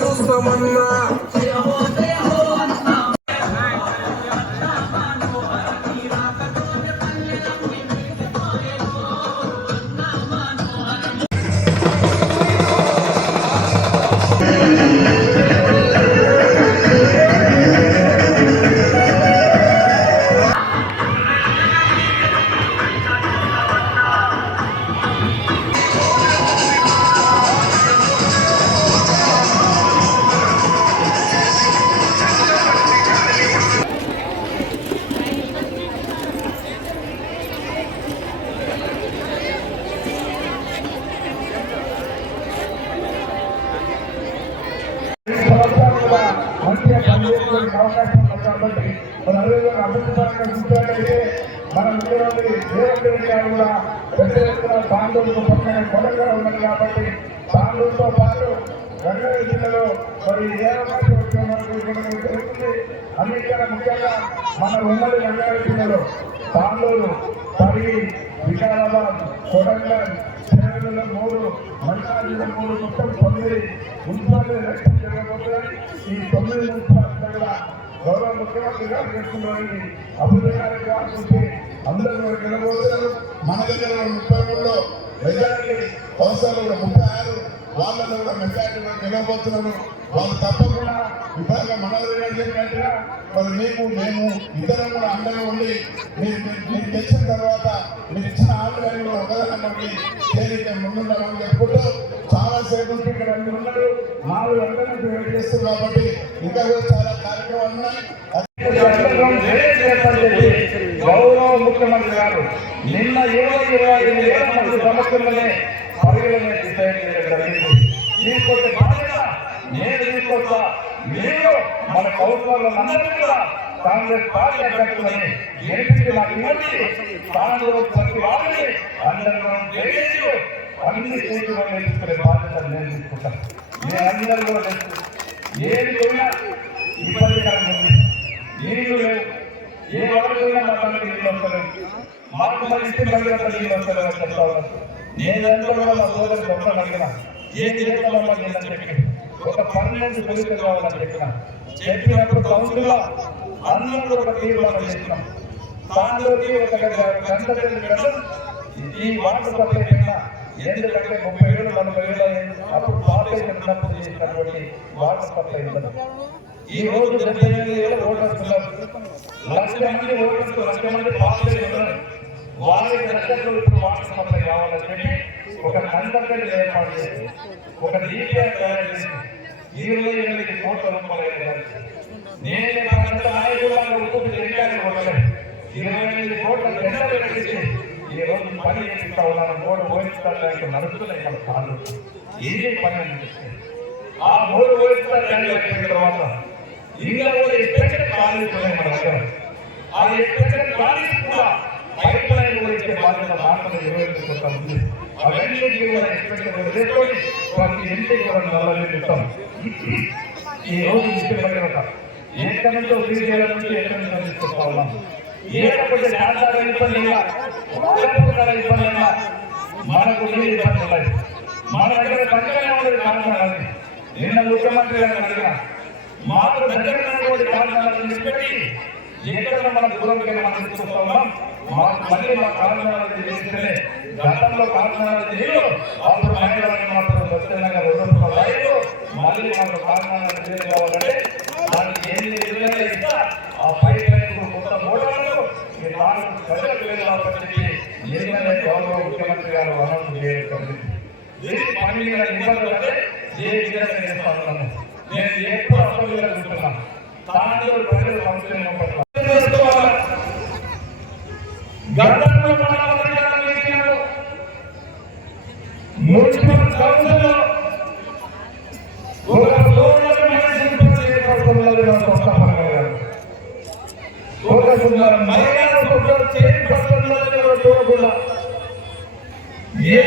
చూస్తామన్నా మంచిగా పనిచేయడానికి అవకాశం ఉంది కాబట్టి మన అభివృద్ధి పరంగా చూసినట్లయితే మన ముఖ్యమంత్రి రేవంత్ రెడ్డి గారు కూడా పెద్ద ఎత్తున తాండూరుకు పక్కన కొడంగా ఉన్నది కాబట్టి తాండూరుతో పాటు రంగారెడ్డి జిల్లాలో మరి ఏ అవకాశం వచ్చినా మనకు జరుగుతుంది. అన్నిటికన్నా ముఖ్యంగా మన ఉమ్మడి రంగారెడ్డి జిల్లాలో తాండూరు, పరిగి, వికారాబాద్, కొడంగల్, చేవెళ్ల 3, మల్కాజిల్లా 3 మొత్తం 9 మున్సిపాలిటీ ఎలక్షన్ జరగబోతున్నాయి. ఈ 9 మున్సిపాలిటీ కూడా గౌరవ ముఖ్యమంత్రి గారు చేస్తున్నారని అభివృద్ధి కార్యక్రమాలు చూసి అందరూ గెలబోతున్నారు. మన దగ్గర 33లో మెజారిటీ అవసరాలు కూడా 36 వాళ్ళలో కూడా మెజారిటీ గెలవబోతున్నారు. వాళ్ళు తప్పకుండా విభాగ మనోహర్ చెప్పినట్టుగా మరి మేము ఇద్దరం కూడా అండగా ఉండి మీరు తెచ్చిన తర్వాత మీరు ఇచ్చిన ఆందోళన కూడా ఒకదాన్ని మనకి చేరిక ముందుండాలని చెప్పుకుంటూ చాలా సేపు ఇక్కడ అన్ని ఉన్నారు. 4 గంటల నుంచి వెయిట్ చేస్తారు కాబట్టి ఇంకా కూడా చాలా కార్యక్రమాలు ఉన్నాయి. గౌరవ ముఖ్యమంత్రి గారు నిన్న 25,000 మంది సమస్యలనే పరిగణన జరిగింది. తీసుకొచ్చే బాధ్యత నేను తీసుకొస్తా. మీరు మన కౌన్సిలర్లందరినీ కూడా కాంగ్రెస్ పార్టీ అభ్యర్థులని గెలిపించి నాకు ఇవ్వండి. కాంగ్రెస్ ప్రతి వారిని అందరూ అన్ని సీట్లు నేర్చుకునే బాధ్యత నేను తీసుకుంటాను. నేను అందరూ కూడా నేర్చుకుంటాను. ఏది పోయినా ఇబ్బందికరంగా ఉంది. నీళ్లు లేవు. ఏ వారు పోయినా మా తల్లి నీళ్ళు వస్తలేవు. మాకు మరి ఇస్తే బయట నీళ్ళు వస్తలేవు అని చెప్తా ఉన్నాను. నేనంతా కూడా మా సోదరు చెప్తాను అడిగిన ఏం చేస్తామమ్మా నేనని చెప్పి ఒక పర్మనెంట్ సొల్యూషన్ కావాలని చెప్పినప్పుడు కౌన్సిల్లో అందరూ ఒక తీర్మానం చేసినాం. దానిలోకి ఒక గంట ఈ వాటర్ సప్లై కన్నా ఎందుకంటే 30 ఏళ్ళు 40 ఏళ్ళు అప్పుడు పార్టీషన్ ఉన్నప్పుడు చేసినటువంటి వాటర్ సప్లై ఉండదు. ఈ రోజు 75,000 ఓటర్స్ ఉన్నారు. 1,00,000 మంది ఓటర్స్ 1,00,000 మంది పార్టీషన్ ఉన్నారు. వాళ్ళకి నచ్చట్లు ఇప్పుడు వాటర్ సప్లై కావాలని చెప్పి ఒక కన్సల్టెంట్ ఏర్పాటు చేసి ఒక డీపీఆర్ తయారు చేసి 28 కోట్ల రూపాయలు నేను నాయకులు ఉత్పత్తి చేయడానికి కొట్టలేదు. 28 కోట్ల టెండర్ పెట్టేసి ఈ రోజు పని చేపిస్తా ఉన్నాను. 3 ఓఎస్ఆర్ ట్యాంకులు నడుస్తున్నాయి మన కాళ్ళు. ఏదే పని అనిపిస్తే ఆ 3 ఓఎస్ఆర్ ట్యాంకులు పెట్టిన తర్వాత ఇంకా కూడా ఎక్స్పెక్టెడ్ కాలేజ్ ఉన్నాయి మన దగ్గర. ఆ ఎక్స్పెక్టెడ్ కాలేజ్ కూడా పైప్ లైన్ కూడా ఇచ్చే బాధ్యత మాత్రం 25 కోట్ల ఉంది. అవన్నీ కూడా ఎక్స్పెక్టెడ్ చేసుకొని ప్రతి ఇంటికి కూడా 40,000 ఇస్తాం. ఈ రోజు ఇష్టపడిన ఎక్కడి నుంచో శ్రీశైలం నుంచి ఎక్కడి నుంచో తీసుకొస్తా ఉన్నాం. ఏకపోతే శాంతాల ఇబ్బంది ఇబ్బంది మనకు ఇబ్బంది ఉన్నాయి. మన దగ్గర దగ్గర కారణాలు నిన్న ముఖ్యమంత్రి గారు అడిగిన మాకు దగ్గర కారణాలను పెట్టి ఎక్కడ మనం దూరంగా మనం తీసుకొస్తా ఉన్నాం. మాకు మళ్ళీ మా కారణాలు చేస్తేనే గతంలో కారణాలు చేయరు. అప్పుడు మహిళలను మాత్రం స్వచ్ఛంగా రైతు మళ్ళీ మాకు కారణాలు కావాలంటే దానికి ఎన్ని ఇస్తా ఆ పైప్ లైన్ కొత్త మోటార్లు ఈ 4 ప్రజలకు వెళ్ళాలని ఏదైనా గౌరవ ముఖ్యమంత్రి గారు అనౌన్స్ చేయడం పని మీద ఇబ్బంది అంటే ఏ విధంగా చేస్తా ఉన్నాను. నేను ఎప్పుడు అసలు చూస్తున్నాను. తాను ప్రజలు సంక్షేమం పట్ల గతంలో మున్సిపల్ కౌన్సిల్లో ఒక మహిళా చైర్పర్సన్ చూడకుండా ఏ